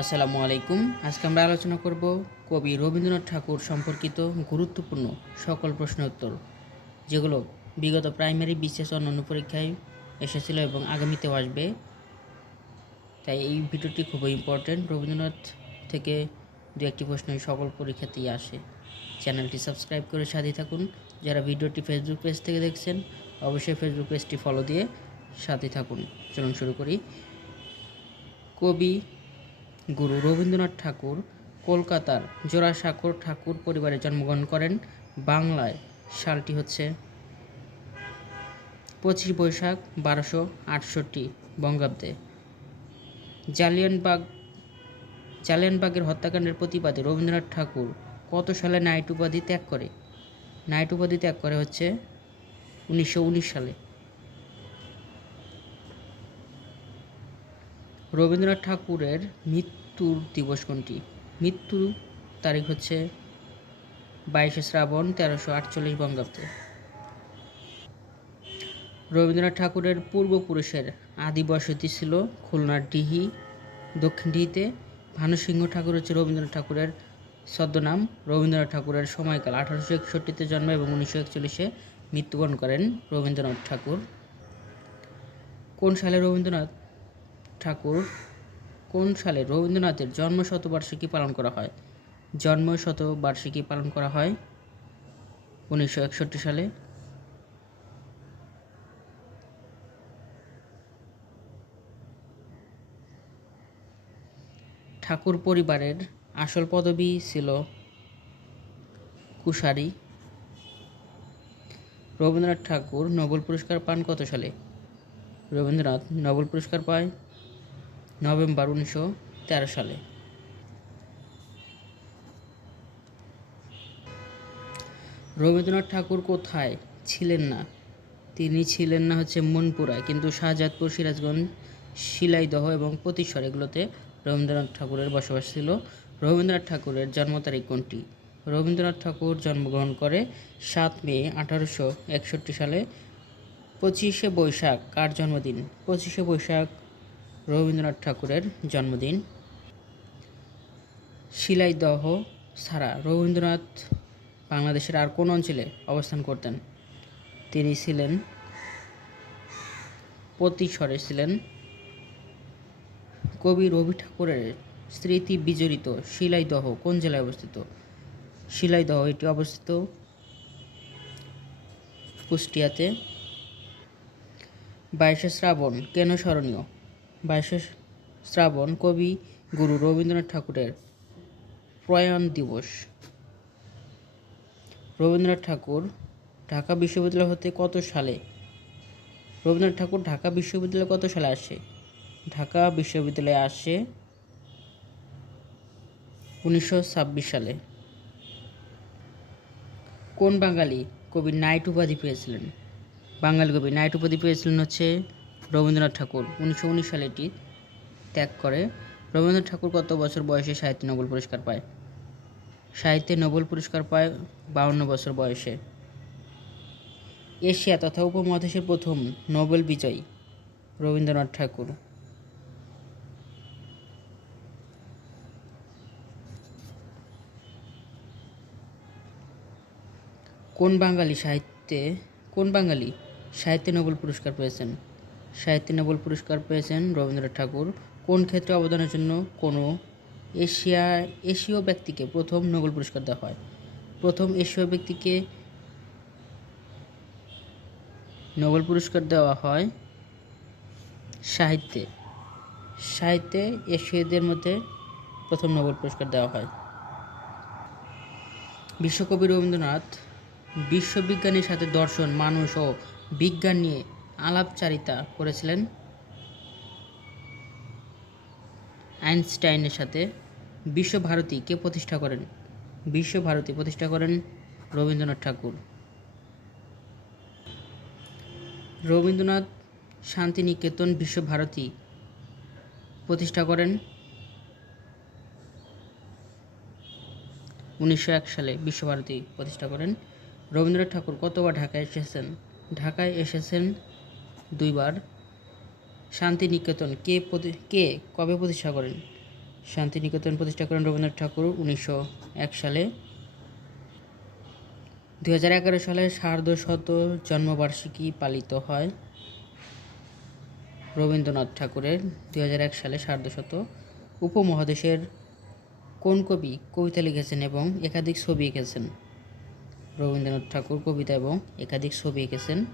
আসসালামু আলাইকুম। আজকে আমরা আলোচনা করব কবি রবীন্দ্রনাথ ঠাকুর সম্পর্কিত গুরুত্বপূর্ণ সকল প্রশ্ন উত্তর, যেগুলো বিগত প্রাইমারি বিশেষ অন্যান্য পরীক্ষায় এসেছিল এবং আগামীতেও আসবে। তাই এই ভিডিওটি খুবই ইম্পর্ট্যান্ট রবীন্দ্রনাথ থেকে দু একটি প্রশ্ন সকল পরীক্ষাতেই আসে। চ্যানেলটি সাবস্ক্রাইব করে সাথে থাকুন। যারা ভিডিওটি ফেসবুক পেজ থেকে দেখছেন, অবশ্যই ফেসবুক পেজটি ফলো দিয়ে সাথে থাকুন। চলুন শুরু করি। কবি গুরু রবীন্দ্রনাথ ঠাকুর কলকাতার জোড়াসাঁকোর ঠাকুর পরিবারে জন্মগ্রহণ করেন। বাংলায় সালটি হচ্ছে পঁচিশ বৈশাখ বারোশো আটষট্টি বঙ্গাব্দে। জালিয়ানবাগ জালিয়ানবাগের হত্যাকাণ্ডের প্রতিবাদে রবীন্দ্রনাথ ঠাকুর কত সালে নাইট উপাধি ত্যাগ করে? নাইট উপাধি ত্যাগ করে হচ্ছে উনিশশো উনিশ সালে। রবীন্দ্রনাথ ঠাকুরের মৃত্যুর দিবস কোনটি? মৃত্যুর তারিখ হচ্ছে বাইশে শ্রাবণ তেরোশো আটচল্লিশ বঙ্গাব্দে। রবীন্দ্রনাথ ঠাকুরের পূর্বপুরুষের আদি বসতি ছিল খুলনার ডিহি, দক্ষিণ ডিহিতে। ভানুসিংহ ঠাকুর হচ্ছে রবীন্দ্রনাথ ঠাকুরের ছদ্মনাম। রবীন্দ্রনাথ ঠাকুরের সময়কাল আঠারোশো একষট্টিতে জন্ম এবং উনিশশো একচল্লিশে মৃত্যুবরণ করেন রবীন্দ্রনাথ ঠাকুর। কোন সালে রবীন্দ্রনাথ ঠাকুর কোন সালে রবীন্দ্রনাথের জন্ম শতবার্ষিকী পালন করা হয়? জন্ম শতবার্ষিকী পালন করা হয় উনিশশো একষট্টি সালে। ঠাকুর পরিবারের আসল পদবি ছিল কুশারি। রবীন্দ্রনাথ ঠাকুর নোবেল পুরস্কার পান কত সালে? রবীন্দ্রনাথ নোবেল পুরস্কার পায় নভেম্বর উনিশশো তেরো সালে। রবীন্দ্রনাথ ঠাকুর কোথায় ছিলেন না? তিনি ছিলেন না হচ্ছে মনপুরায়, কিন্তু শাহজাদপুর, সিরাজগঞ্জ, শিলাইদহ এবং প্রতিশ্বর এগুলোতে রবীন্দ্রনাথ ঠাকুরের বসবাস ছিল। রবীন্দ্রনাথ ঠাকুরের জন্ম তারিখ কোনটি? রবীন্দ্রনাথ ঠাকুর জন্মগ্রহণ করে সাত মে আঠারোশো একষট্টি সালে পঁচিশে বৈশাখ, কার জন্মদিন? পঁচিশে বৈশাখ রবীন্দ্রনাথ ঠাকুরের জন্মদিন। শিলাইদহ ছাড়া রবীন্দ্রনাথ বাংলাদেশের আর কোন অঞ্চলে অবস্থান করতেন? তিনি ছিলেন প্রতিস্বরে ছিলেন কবি রবি ঠাকুরের স্মৃতি বিজড়িত শিলাইদহ কোন জেলায় অবস্থিত? শিলাইদহ এটি অবস্থিত কুষ্টিয়াতে। বাইশে শ্রাবণ, কেন স্মরণীয়? বাইশে শ্রাবণ কবি গুরু রবীন্দ্রনাথ ঠাকুরের প্রয়াণ দিবস। রবীন্দ্রনাথ ঠাকুর ঢাকা বিশ্ববিদ্যালয় হতে কত সালে? রবীন্দ্রনাথ ঠাকুর ঢাকা বিশ্ববিদ্যালয়ে কত সালে আসে? ঢাকা বিশ্ববিদ্যালয়ে আসে উনিশশো ছাব্বিশ সালে। কোন বাঙালি কবি নাইট উপাধি পেয়েছিলেন? বাঙালি কবি নাইট উপাধি পেয়েছিলেন হচ্ছে রবীন্দ্রনাথ ঠাকুর উনিশশো উনিশ সালে এটি ত্যাগ করে। রবীন্দ্রনাথ ঠাকুর কত বছর বয়সে সাহিত্য নোবেল পুরস্কার পায়? সাহিত্যে নোবেল পুরস্কার পায় বাউন্ন বছর বয়সে। এশিয়া তথা উপমহাদেশের প্রথম নোবেল বিজয়ী রবীন্দ্রনাথ ঠাকুর। কোন বাঙালি সাহিত্যে, কোন বাঙালি সাহিত্যে নোবেল পুরস্কার পেয়েছেন? সাহিত্যে নোবেল পুরস্কার পেয়েছেন রবীন্দ্রনাথ ঠাকুর। কোন ক্ষেত্রে অবদানের জন্য কোনো এশিয়া, এশীয় ব্যক্তিকে প্রথম নোবেল পুরস্কার দেওয়া হয়? প্রথম এশীয় ব্যক্তিকে নোবেল পুরস্কার দেওয়া হয় সাহিত্যে। সাহিত্যে এশীয়দের মধ্যে প্রথম নোবেল পুরস্কার দেওয়া হয়। বিশ্বকবি রবীন্দ্রনাথ বিশ্ববিজ্ঞানীর সাথে দর্শন, মানুষ ও বিজ্ঞান নিয়ে আলাপচারিতা করেছিলেন আইনস্টাইনের সাথে। বিশ্বভারতী কে প্রতিষ্ঠা করেন। বিশ্বভারতী প্রতিষ্ঠা করেন রবীন্দ্রনাথ ঠাকুর। রবীন্দ্রনাথ শান্তিনিকেতন বিশ্বভারতী প্রতিষ্ঠা করেন উনিশশো এক সালে বিশ্বভারতী প্রতিষ্ঠা করেন। রবীন্দ্রনাথ ঠাকুর কতবার ঢাকায় এসেছেন? ঢাকায় এসেছেন দুইবার। শান্তিনিকেতন, কে কে কবে প্রতিষ্ঠা করেন? শান্তিনিকেতন প্রতিষ্ঠা করেন রবীন্দ্রনাথ ঠাকুর উনিশশো এক সালে। দু হাজার এগারো সালে সার্ধশত জন্মবার্ষিকী পালিত হয় রবীন্দ্রনাথ ঠাকুরের। দু হাজার এক সালে সার্ধশত। উপমহাদেশের কোন কবি কবিতা লিখেছেন এবং একাধিক ছবি এঁকেছেন? রবীন্দ্রনাথ ঠাকুর কবিতা এবং একাধিক ছবি এঁকেছেন।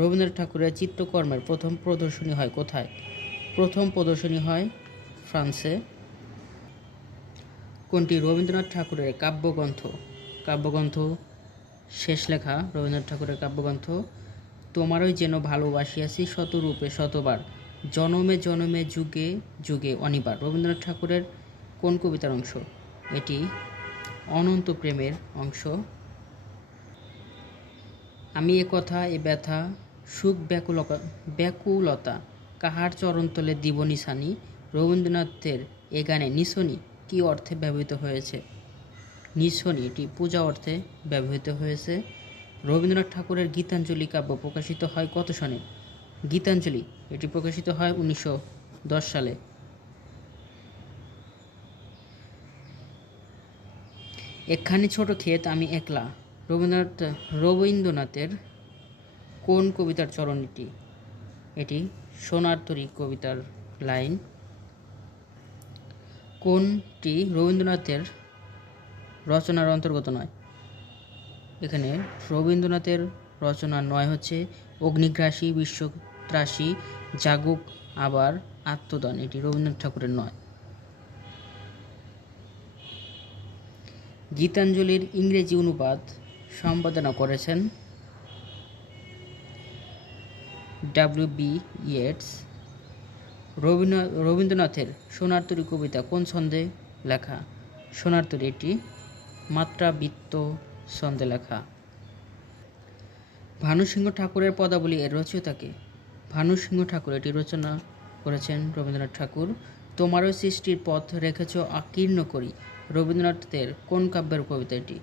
রবীন্দ্রনাথ ঠাকুরের চিত্রকর্মের প্রথম প্রদর্শনী হয় কোথায়? প্রথম প্রদর্শনী হয় ফ্রান্সে। কোনটি? রবীন্দ্রনাথ ঠাকুরের কাব্যগ্রন্থ। কাব্যগ্রন্থ, শেষ লেখা, রবীন্দ্রনাথ ঠাকুরের কাব্যগ্রন্থ। তোমারই যেন ভালোবাসিয়াছি শতরূপে শতবার, জনমে জনমে, যুগে যুগে অনিবার। রবীন্দ্রনাথ ঠাকুরের কোন কবিতার অংশ? এটি অনন্ত প্রেমের অংশ। আমি এ কথা, এ ব্যথা সুখ ব্যাকুলতা ব্যাকুলতা। কাহার চরণতলে দিব নিশানি রবীন্দ্রনাথের এ গানে নিশনি কী অর্থে ব্যবহৃত হয়েছে? নিশনি এটি পূজা অর্থে ব্যবহৃত হয়েছে। রবীন্দ্রনাথ ঠাকুরের গীতাঞ্জলি কাব্য প্রকাশিত হয় কত সনে? গীতাঞ্জলি এটি প্রকাশিত হয় উনিশশো দশ সালে। একখানি ছোট ক্ষেত আমি একলা। রবীন্দ্রনাথ, রবীন্দ্রনাথের কোন কবিতার চরণ এটি এটি সোনার তরী কবিতার লাইন। কোনটি রবীন্দ্রনাথের রচনার অন্তর্গত নয়? এখানে রবীন্দ্রনাথের রচনা নয় হচ্ছে অগ্নিগ্রাসী বিশ্বত্রাসী জাগুক, আবার আত্মদান। এটি রবীন্দ্রনাথ ঠাকুরের নয়। গীতাঞ্জলির ইংরেজি অনুবাদ সম্পাদনা করেছেন ডাব্লিউ বি ইয়েটস রবীন্দ্র, রবীন্দ্রনাথের সোনার তরী কবিতা কোন ছন্দে লেখা? সোনার তরী এটি, মাত্রাবৃত্ত ছন্দে লেখা। ভানুসিংহ ঠাকুরের পদাবলী এর রচয়িতাকে। ভানুসিংহ ঠাকুর এটি রচনা করেছেন রবীন্দ্রনাথ ঠাকুর। তোমারও সৃষ্টির পথ রেখেছ আকীর্ণ করি। রবীন্দ্রনাথের কোন কাব্যের কবিতা এটি?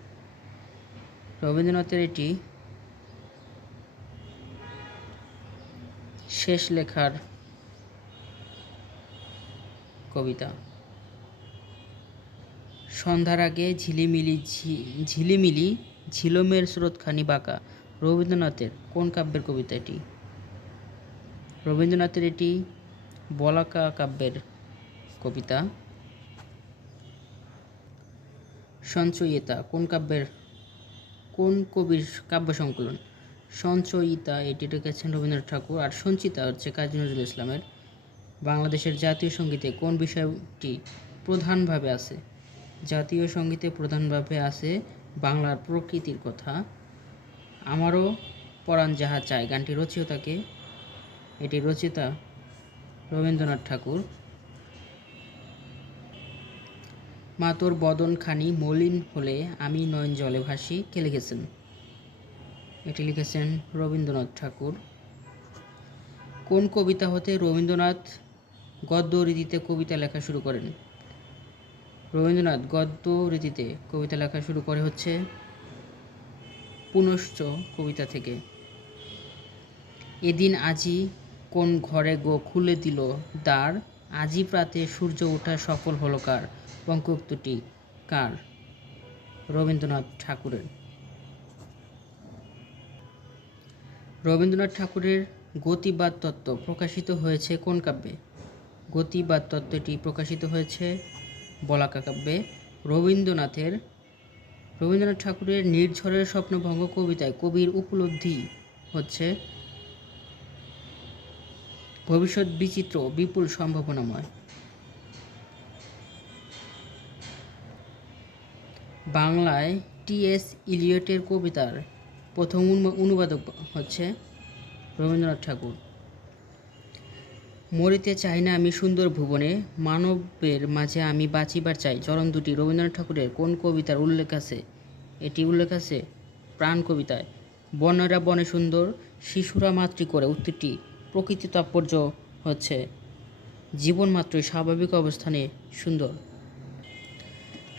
রবীন্দ্রনাথের এটি শেষ লেখার কবিতা। সন্ধ্যার আগে ঝিলিমিলি ঝিলিমিলি ঝিলমের স্রোতখানি বাঁকা। রবীন্দ্রনাথের কোন কাব্যের কবিতা এটি? রবীন্দ্রনাথের এটি বলাকা কাব্যের কবিতা। সঞ্চয়িতা, কোন কাব্যের, কোন কবির কাব্য সংকলন? সঞ্চয়িতা এটি লিখেছেন রবীন্দ্রনাথ ঠাকুর। আর সঞ্চিতা হচ্ছে কাজী নজরুল ইসলামের বাংলাদেশের জাতীয় সঙ্গীতে কোন বিষয়টি প্রধানভাবে আছে? জাতীয় সঙ্গীতে প্রধানভাবে আছে বাংলার প্রকৃতির কথা। আমারও পরাণ যাহা চায়, গানটি রচিয়তাকে, এটি রচিতা রবীন্দ্রনাথ ঠাকুর। মা বদন খানি মলিন হলে আমি নয়ন জলে ভাসি, কে লিখেছেন? এটি লিখেছেন রবীন্দ্রনাথ ঠাকুর। কোন কবিতা হতে রবীন্দ্রনাথ গদ্য রীতিতে কবিতা লেখা শুরু করেন? রবীন্দ্রনাথ গদ্য রীতিতে কবিতা লেখা শুরু করে হচ্ছে পুনশ্চ কবিতা থেকে। এদিন আজি কোন ঘরে গো খুলে দিল দ্বার, আজি প্রাতে সূর্য ওঠা সফল হলো কার, পঙ্কোক্তটি কার? রবীন্দ্রনাথ ঠাকুরের। রবীন্দ্রনাথ ঠাকুরের গতিবাদ তত্ত্ব প্রকাশিত হয়েছে কোন কাব্যে গতিবাদ তত্ত্বটি প্রকাশিত হয়েছে বলাকা কাব্যে রবীন্দ্রনাথের, রবীন্দ্রনাথ ঠাকুরের নির্ঝরের স্বপ্নভঙ্গ কবিতায় কবির উপলব্ধি হচ্ছে ভবিষ্যৎ বিচিত্র বিপুল সম্ভাবনাময় বাংলায় টি.এস. ইলিয়টের কবিতার প্রথম অনু- অনুবাদক হচ্ছে রবীন্দ্রনাথ ঠাকুর। মরিতে চাই না আমি সুন্দর ভুবনে, মানবের মাঝে আমি বাঁচিবার চাই। চরণ দুটি, রবীন্দ্রনাথ ঠাকুরের কোন কবিতার উল্লেখ আছে? এটি উল্লেখ আছে প্রাণ কবিতায়। বনেরা বনে সুন্দর, শিশুরা মাতৃ করে। উত্তরটি প্রকৃতি তাৎপর্য হচ্ছে, জীবন মাত্রই স্বাভাবিক অবস্থানে সুন্দর।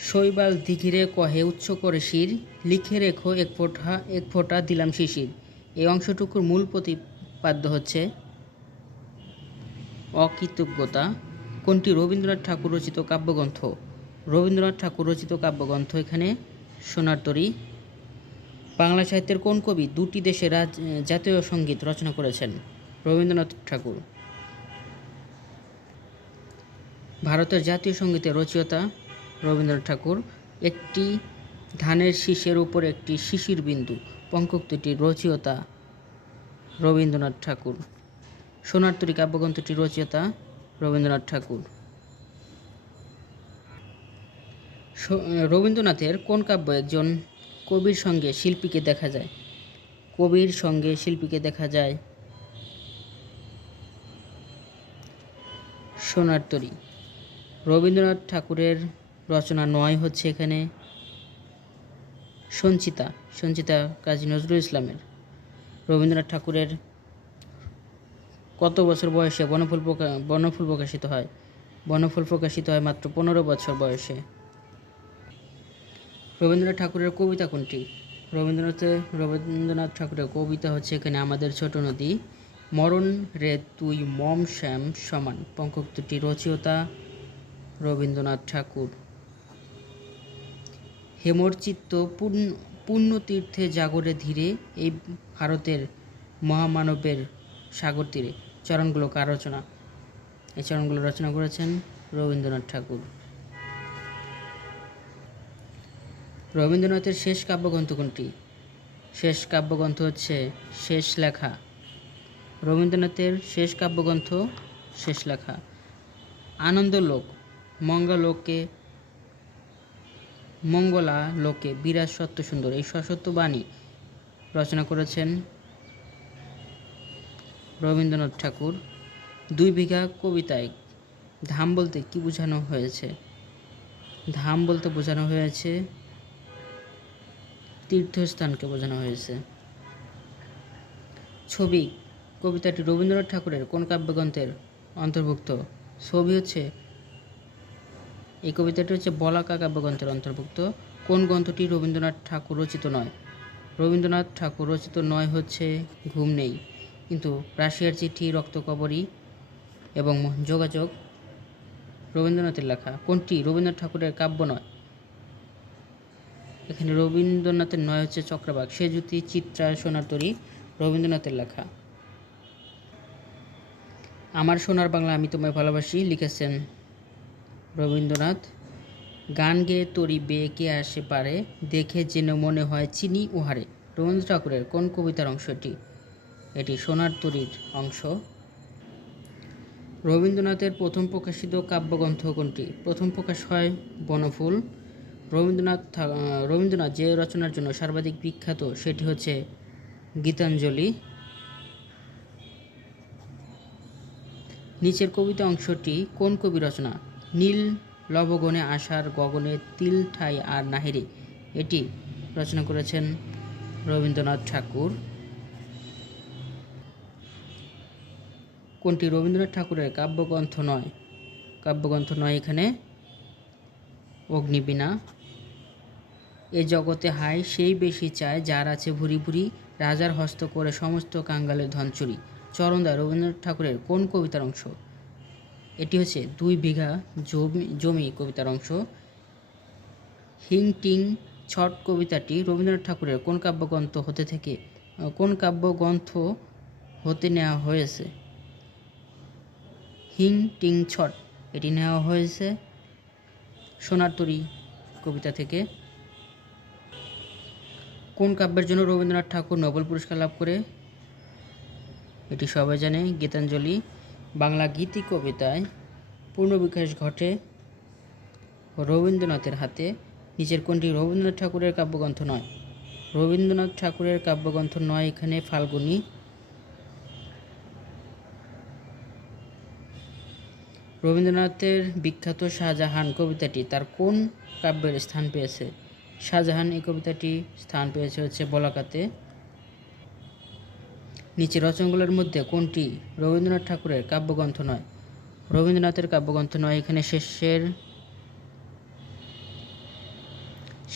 শৈবাল দিঘিরে কহে, উচ্চ করে শির, লিখে রেখো, এক ফোঁটা এক ফোঁটা দিলাম শিশির। এই অংশটুকুর মূল প্রতিপাদ্য হচ্ছে, অকৃতজ্ঞতা। কোনটি? রবীন্দ্রনাথ ঠাকুর রচিত কাব্যগ্রন্থ। রবীন্দ্রনাথ ঠাকুর রচিত কাব্যগ্রন্থ এখানে সোনার তরী। বাংলা সাহিত্যের কোন কবি দুটি দেশের রাজ, জাতীয় সংগীত রচনা করেছেন? রবীন্দ্রনাথ ঠাকুর। ভারতের জাতীয় সঙ্গীতের রচয়িতা রবীন্দ্রনাথ ঠাকুর, একটি ধানের শীষের উপর একটি শিশির বিন্দু পঙ্কোক্তিটির রচয়িতা রবীন্দ্রনাথ ঠাকুর। সোনার তরী কাব্যগ্রন্থটির রচয়িতা রবীন্দ্রনাথ ঠাকুর। রবীন্দ্রনাথের কোন কাব্য একজন কবির সঙ্গে শিল্পীকে দেখা যায়? কবির সঙ্গে শিল্পীকে দেখা যায় সোনার তরী। রবীন্দ্রনাথ ঠাকুরের রচনা নয় হচ্ছে এখানে সঞ্চিতা সঞ্চিতা কাজী নজরুল ইসলামের। রবীন্দ্রনাথ ঠাকুরের কত বছর বয়সে বনফুল বনফুল প্রকাশিত হয়? বনফুল প্রকাশিত হয় মাত্র পনেরো বছর বয়সে। রবীন্দ্রনাথ ঠাকুরের কবিতা কোনটি? রবীন্দ্রনাথের রবীন্দ্রনাথ ঠাকুরের কবিতা হচ্ছে এখানে আমাদের ছোট নদী, মরণ রে তুই মম শ্যাম সমান। পঙ্কোক্তিটি রচয়িতা রবীন্দ্রনাথ ঠাকুর। হেমরচিত্ত পূর্ণ পুণ্যতীর্থে জাগরে ধীরে এই ভারতের মহামানবের সাগর তীরে। চরণগুলো কার রচনা এই চরণগুলো রচনা করেছেন রবীন্দ্রনাথ ঠাকুর। রবীন্দ্রনাথের শেষ কাব্যগ্রন্থ কোনটি? শেষ কাব্যগ্রন্থ হচ্ছে শেষ লেখা। রবীন্দ্রনাথের শেষ কাব্যগ্রন্থ শেষ লেখা। আনন্দলোক মঙ্গলোকে মঙ্গলা লোকে বিরাজ সত্য সুন্দর। এই সসত্য বাণী রচনা করেছেন রবীন্দ্রনাথ ঠাকুর। দুই বিঘা কবিতায় ধাম বলতে কি বোঝানো হয়েছে? ধাম বলতে বোঝানো হয়েছে, তীর্থস্থানকে বোঝানো হয়েছে। ছবি, কবিতাটি রবীন্দ্রনাথ ঠাকুরের কোন কাব্যগ্রন্থের অন্তর্ভুক্ত? ছবি হচ্ছে এই কবিতাটি হচ্ছে বলাকা কাব্যগ্রন্থের অন্তর্ভুক্ত। কোন গ্রন্থটি রবীন্দ্রনাথ ঠাকুর রচিত নয়? রবীন্দ্রনাথ ঠাকুর রচিত নয় হচ্ছে ঘুম নেই। কিন্তু রাশিয়ার চিঠি, রক্তকবরী এবং যোগাযোগ রবীন্দ্রনাথের লেখা। কোনটি রবীন্দ্রনাথ ঠাকুরের কাব্য নয়? এখানে রবীন্দ্রনাথের নয় হচ্ছে চক্রবাক। সে জ্যোতি চিত্রা সোনাতরী রবীন্দ্রনাথের লেখা। আমার সোনার বাংলা আমি তোমায় ভালোবাসি লিখেছেন রবীন্দ্রনাথ, গান গেয়ে তরি বেয়ে কে আসে পারে, দেখে যেন মনে হয় চিনি উহারে। রবীন্দ্র ঠাকুরের কোন কবিতার অংশটি? এটি সোনার তরীর অংশ। রবীন্দ্রনাথের প্রথম প্রকাশিত কাব্যগ্রন্থ কোনটি? প্রথম প্রকাশ হয় বনফুল। রবীন্দ্রনাথ রবীন্দ্রনাথ যে রচনার জন্য সর্বাধিক বিখ্যাত সেটি হচ্ছে গীতাঞ্জলি। নিচের কবিতা অংশটি কোন কবি রচনা? নীল লবগণে আশার গগনে তিল ঠাই আর নাহিরে। এটি রচনা করেছেন রবীন্দ্রনাথ ঠাকুর। কোনটি রবীন্দ্রনাথ ঠাকুরের কাব্যগ্রন্থ নয়? কাব্যগ্রন্থ নয় এখানে। অগ্নিবীণা। এ জগতে হায় সেই বেশি চায় যার আছে ভুরি ভুরি, রাজার হস্ত করে সমস্ত কাঙ্গালের ধন চুরি চরণদা রবীন্দ্রনাথ ঠাকুরের কোন কবিতার অংশ? এটি হচ্ছে দুই বিঘা জমি জমি কবিতার অংশ। হিং টিং ছট কবিতাটি রবীন্দ্রনাথ ঠাকুরের কোন কাব্যগ্রন্থ হতে থেকে, কোন কাব্যগ্রন্থ হতে নেওয়া হয়েছে? হিং টিং ছট, এটি নেওয়া হয়েছে সোনার তরী কবিতা থেকে। কোন কাব্যের জন্য রবীন্দ্রনাথ ঠাকুর নোবেল পুরস্কার লাভ করে? এটি সবাই জানে, গীতাঞ্জলি। বাংলা গীতি কবিতায় পূর্ণ বিকাশ ঘটে রবীন্দ্রনাথের হাতে। নিচের কোনটি রবীন্দ্রনাথ ঠাকুরের কাব্যগ্রন্থ নয়? রবীন্দ্রনাথ ঠাকুরের কাব্যগ্রন্থ নয়, এখানে ফাল্গুনী। রবীন্দ্রনাথের বিখ্যাত শাহজাহান কবিতাটি তার কোন কাব্যের স্থান পেয়েছে? শাহজাহান এই কবিতাটি স্থান পেয়েছে হচ্ছে বলাকাতে। নিচে রচনাগুলোর মধ্যে কোনটি রবীন্দ্রনাথ ঠাকুরের কাব্যগ্রন্থ নয়? রবীন্দ্রনাথের কাব্যগ্রন্থ নয়, এখানে শেষের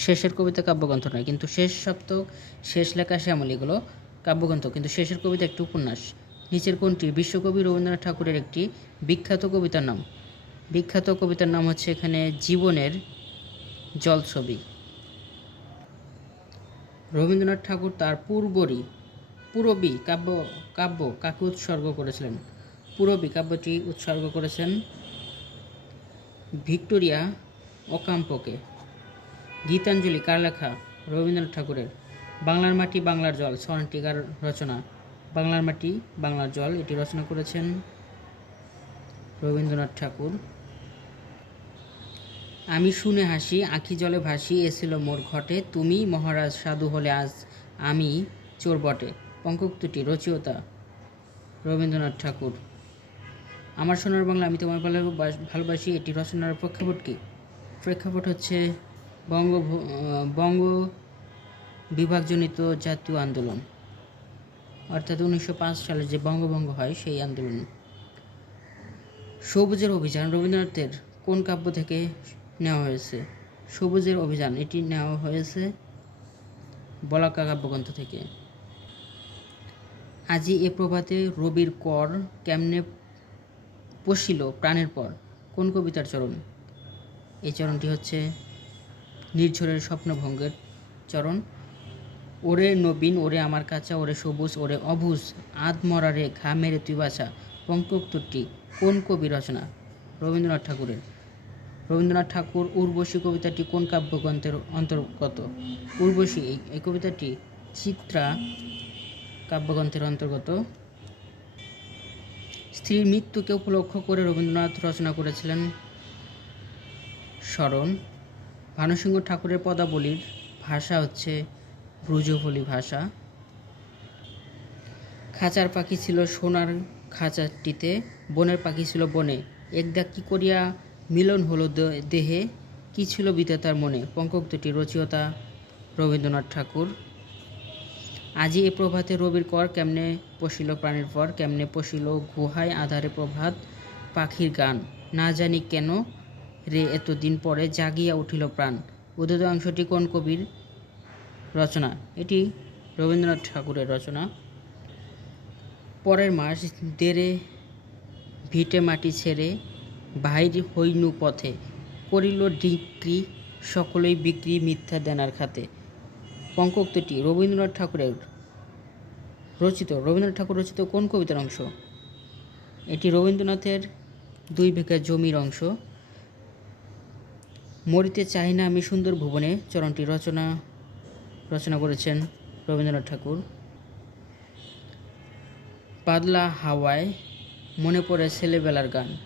শেষের কবিতা কাব্যগ্রন্থ নয়, কিন্তু শেষ সপ্তক, শেষ লেখা শ্যামল এগুলো কাব্যগ্রন্থ, কিন্তু শেষের কবিতা একটি উপন্যাস। নিচের কোনটি? বিশ্বকবি রবীন্দ্রনাথ ঠাকুরের একটি বিখ্যাত কবিতার নাম। বিখ্যাত কবিতার নাম হচ্ছে এখানে জীবনের জলছবি। রবীন্দ্রনাথ ঠাকুর তার পূর্বরী পূরবী কাব্য কাব্য কাকে উৎসর্গ করেছিলেন? পূরবী কাব্যটি উৎসর্গ করেছেন ভিক্টোরিয়া ওকাম্পোকে। গীতাঞ্জলি কার লেখা রবীন্দ্রনাথ ঠাকুরের। বাংলার মাটি, বাংলার জল সনেটিকার রচনা। বাংলার মাটি, বাংলার জল, এটি রচনা করেছেন রবীন্দ্রনাথ ঠাকুর। আমি শুনে হাসি, আঁখি জলে ভাসি এছিল মোর ঘটে। তুমি মহারাজ সাধু হলে আজ আমি চোর বটে। পঙ্কোক্তটি রচয়িতা রবীন্দ্রনাথ ঠাকুর। আমার সোনার বাংলা আমি তোমার ভালোবাস- ভালোবাসি, এটি রচনার প্রেক্ষাপট কি? প্রেক্ষাপট হচ্ছে বঙ্গ বঙ্গ বিভাগজনিত জাতীয় আন্দোলন। অর্থাৎ উনিশশো পাঁচ সালে যে বঙ্গভঙ্গ হয় সেই আন্দোলন। সবুজের অভিযান রবীন্দ্রনাথের কোন কাব্য থেকে নেওয়া হয়েছে? সবুজের অভিযান, এটি নেওয়া হয়েছে বলাকা কাব্যগ্রন্থ থেকে। আজি এ প্রভাতে রবির কর কেমনে পশিল প্রাণের পর? কোন কবিতার চরণ? এই চরণটি হচ্ছে নির্ঝরের স্বপ্নভঙ্গের চরণ। ওরে নবীন, ওরে আমার কাছা ওরে সবুজ, ওরে অবুজ আদ মরারে ঘা মেরে তুই বাছা। পঙ্কোক্তটি কোন কবি রচনা? রবীন্দ্রনাথ ঠাকুরের। রবীন্দ্রনাথ ঠাকুর উর্বশী কবিতাটি কোন কাব্যগ্রন্থের অন্তর্গত? উর্বশী এই কবিতাটি চিত্রা কাব্যগ্রন্থের অন্তর্গত। স্ত্রীর মৃত্যুকে উপলক্ষ করে রবীন্দ্রনাথ রচনা করেছিলেন স্মরণ। ভানুসিংহ ঠাকুরের পদাবলীর ভাষা হচ্ছে ব্রুজবলি ভাষা। খাঁচার পাখি ছিল সোনার খাঁচাটিতে, বনের পাখি ছিল বনে। একদা কি করিয়া মিলন হলো দেহে, কি ছিল বিধাতার মনে? পঙ্কোক্তটি রচয়িতা রবীন্দ্রনাথ ঠাকুর। আজি এ প্রভাতে রবির কর কেমনে পশিল প্রাণের পর, কেমনে পশিল গুহায় আধারে প্রভাত পাখির গান? না জানি কেন রে এতদিন পরে জাগিয়া উঠিল প্রাণ। উদিত অংশটি কোন কবির রচনা? এটি রবীন্দ্রনাথ ঠাকুরের রচনা। পরের মাস দেরে ভিটে মাটি ছেড়ে বাহির হইনু পথে, করিল ডিক্রি সকলেই বিক্রি মিথ্যা দেনার খাতে। পঙ্কোক্তটি রবীন্দ্রনাথ ঠাকুরের রচিত। রবীন্দ্রনাথ ঠাকুর রচিত কোন কবিতার অংশ? এটি রবীন্দ্রনাথের দুই বিঘা জমির অংশ। মরিতে চাই না আমি সুন্দর ভুবনে, চরণটি রচনা রচনা করেছেন রবীন্দ্রনাথ ঠাকুর। বাদলা হাওয়ায় মনে পড়ে ছেলেবেলার গান।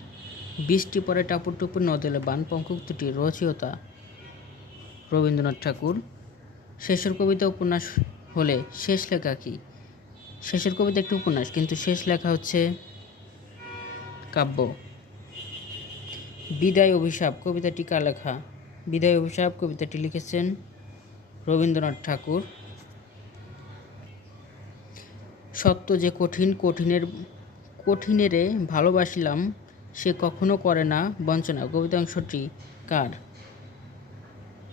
বৃষ্টি পরে টাপুর টুপুর নদলে বান। পঙ্কোক্তটি রচয়িতা রবীন্দ্রনাথ ঠাকুর। শেষের কবিতা উপন্যাস হলে শেষ লেখা কি? শেষের কবিতা একটি উপন্যাস, কিন্তু শেষ লেখা হচ্ছে কাব্য। বিদায় অভিশাপ, কবিতাটি কার লেখা? বিদায় অভিশাপ, কবিতাটি লিখেছেন রবীন্দ্রনাথ ঠাকুর। সত্য যে কঠিন, কঠিনের, কঠিনেরে ভালোবাসিলাম, সে কখনো করে না, বঞ্চনা। কবিতা অংশটি কার?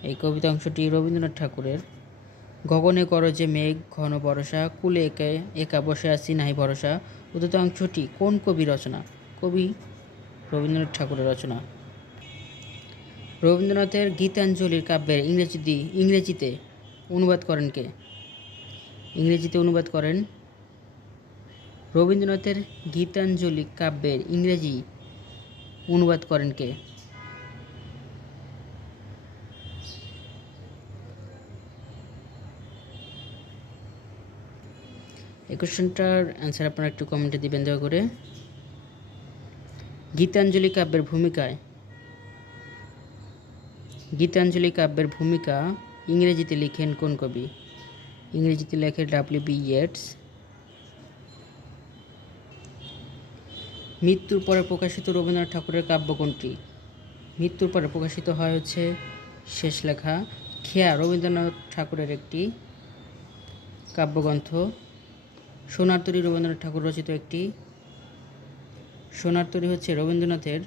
এই কবিতা অংশটি রবীন্দ্রনাথ ঠাকুরের। গগনে করো যে মেঘ, ঘন বরসা কুলে একে, একা বসে আছি, নাই ভরসা। উদিত অংশটি কোন কবি রচনা? কবি রবীন্দ্রনাথ ঠাকুরের রচনা। রবীন্দ্রনাথের গীতাঞ্জলির কাব্যের ইংরেজিতে ইংরেজিতে অনুবাদ করেন কে? ইংরেজিতে অনুবাদ করেন রবীন্দ্রনাথের গীতাঞ্জলি কাব্যের ইংরেজি অনুবাদ করেন কে? এই কোশ্চেনটার অ্যান্সার আপনারা একটু কমেন্টে দিবেন, দয়া করে। গীতাঞ্জলি কাব্যের ভূমিকায়, গীতাঞ্জলি কাব্যের ভূমিকা ইংরেজিতে লিখেন কোন কবি? ইংরেজিতে লেখে ডাব্লিউ বি ইয়েটস মৃত্যুর পরে প্রকাশিত রবীন্দ্রনাথ ঠাকুরের কাব্য কোনটি? মৃত্যুর পরে প্রকাশিত হয় হচ্ছে শেষ লেখা। খেয়া, রবীন্দ্রনাথ ঠাকুরের একটি কাব্যগ্রন্থ। সোনার তরী রবীন্দ্রনাথ ঠাকুর রচিত একটি। সোনার তরী হচ্ছে রবীন্দ্রনাথের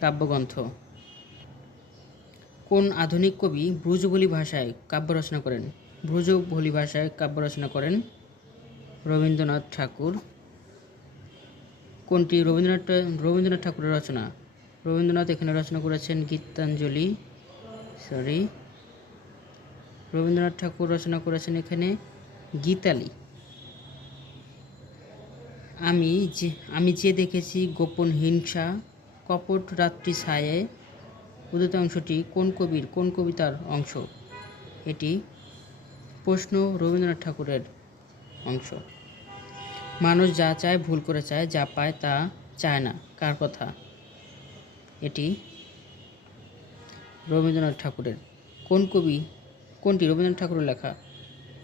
কাব্যগ্রন্থ। কোন আধুনিক কবি ব্রজবলি ভাষায় কাব্য রচনা করেন? ব্রজবলি ভাষায় কাব্য রচনা করেন রবীন্দ্রনাথ ঠাকুর। কোনটি? রবীন্দ্রনাথ রবীন্দ্রনাথ ঠাকুরের রচনা। রবীন্দ্রনাথ এখানে রচনা করেছেন গীতাঞ্জলি সরি রবীন্দ্রনাথ ঠাকুর রচনা করেছেন এখানে গীতালি। আমি যে আমি যে দেখেছি গোপন হিংসা, কপট রাত্রি ছায়ে উদিত অংশটি কোন কবির, কোন কবিতার অংশ? এটি প্রশ্ন রবীন্দ্রনাথ ঠাকুরের অংশ। মানুষ যা চায়, ভুল করে চায়, যা পায় তা চায় না। কার কথা? এটি রবীন্দ্রনাথ ঠাকুরের। কোন কবি, কোনটি? রবীন্দ্রনাথ ঠাকুরের লেখা।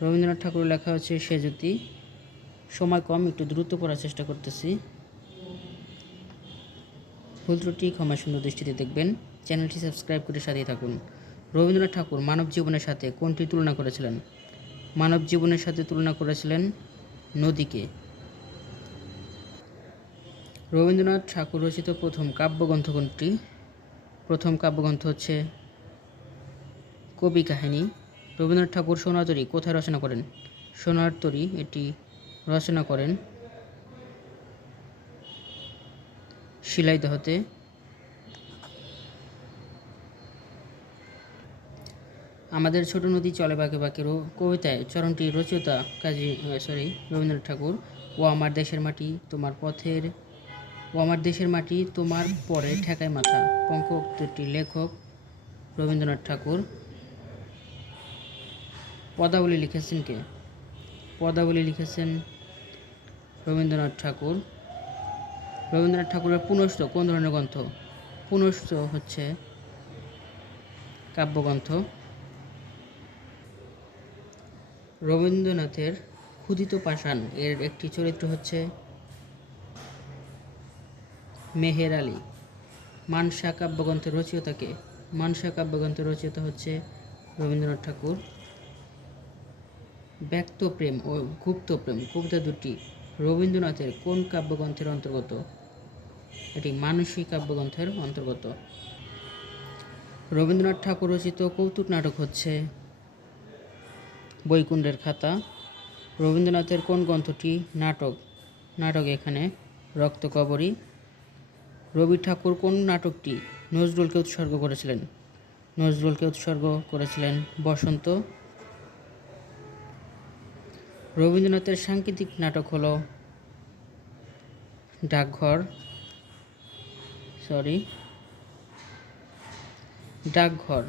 রবীন্দ্রনাথ ঠাকুরের লেখা হচ্ছে সেজুতি সময় কম, একটু দ্রুত পড়ার চেষ্টা করতেছি। ভুল ত্রুটি, ক্ষমা সুন্দর দৃষ্টিতে দেখবেন। চ্যানেলটি সাবস্ক্রাইব করে সাথেই থাকুন। রবীন্দ্রনাথ ঠাকুর মানব জীবনের সাথে কোনটি তুলনা করেছিলেন? মানব জীবনের সাথে তুলনা করেছিলেন নদীকে। রবীন্দ্রনাথ ঠাকুর রচিত প্রথম কাব্যগ্রন্থ কোনটি? প্রথম কাব্যগ্রন্থ হচ্ছে কবি কাহিনী। রবীন্দ্রনাথ ঠাকুর সোনার তরী কোথায় রচনা করেন? সোনার তরী এটি রচনা করেন শিলাইদহতে। আমাদের ছোট নদী চলে বাঁকে বাঁকে রো- কবিতায় চরণটি রচয়িতা কাজী সরি রবীন্দ্রনাথ ঠাকুর, ও আমার দেশের মাটি, তোমার পথের ও আমার দেশের মাটি, তোমার পরে ঠেকায় মাথা পঙ্কোক্তিটি লেখক রবীন্দ্রনাথ ঠাকুর। পদাবলী লিখেছেন কে? পদাবলী লিখেছেন রবীন্দ্রনাথ ঠাকুর। রবীন্দ্রনাথ ঠাকুরের পুনশ্চ কোন ধরনের গ্রন্থ? পুনশ্চ হচ্ছে কাব্যগ্রন্থ। রবীন্দ্রনাথের ক্ষুদিত পাষাণ এর একটি চরিত্র হচ্ছে মেহের আলী। মানসা কাব্যগ্রন্থের রচয়িতাকে মানসা কাব্যগ্রন্থের রচয়িতা হচ্ছে রবীন্দ্রনাথ ঠাকুর। ব্যক্ত প্রেম ও গুপ্ত প্রেম, কবিতা দুটি রবীন্দ্রনাথের কোন কাব্যগ্রন্থের অন্তর্গত? এটি মানসী কাব্যগ্রন্থের অন্তর্গত। রবীন্দ্রনাথ ঠাকুর রচিত কৌতুক নাটক হচ্ছে বৈকুণ্ঠের খাতা। রবীন্দ্রনাথের কোন গ্রন্থটি নাটক? নাটক এখানে রক্তকবরী রবি ঠাকুর কোন নাটকটি নজরুলকে উৎসর্গ করেছিলেন? নজরুলকে উৎসর্গ করেছিলেন বসন্ত। রবীন্দ্রনাথের সাংকেতিক নাটক হলো ডাকঘর সরি ডাকঘর,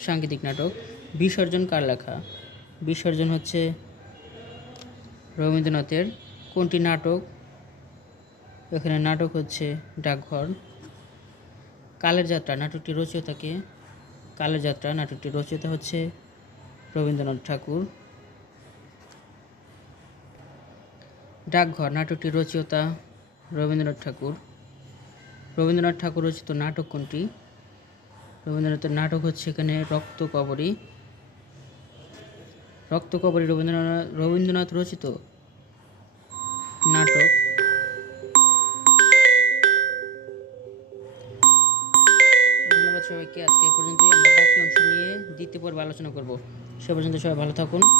সাংকেতিক নাটক। বিসর্জন কার লেখা? বিসর্জন হচ্ছে রবীন্দ্রনাথের। কোনটি নাটক? এখানে নাটক হচ্ছে ডাকঘর। কালের যাত্রা, নাটকটি রচয়িতাকে কালের যাত্রা, নাটকটি রচয়িতা হচ্ছে রবীন্দ্রনাথ ঠাকুর। ডাকঘর, নাটকটি রচয়িতা রবীন্দ্রনাথ ঠাকুর। রবীন্দ্রনাথ ঠাকুর রচিত নাটক কোনটি? রবীন্দ্রনাথের নাটক হচ্ছে এখানে রক্ত কবরী। রক্ত রবীন্দ্রনাথ রবীন্দ্রনাথ রচিত নাটক। ধন্যবাদ সবাইকে। আজকে পর্যন্তই। আমরা বাকি অংশ নিয়ে দ্বিতীয় পর্বে আলোচনা করব। সে পর্যন্ত সবাই ভালো থাকুন।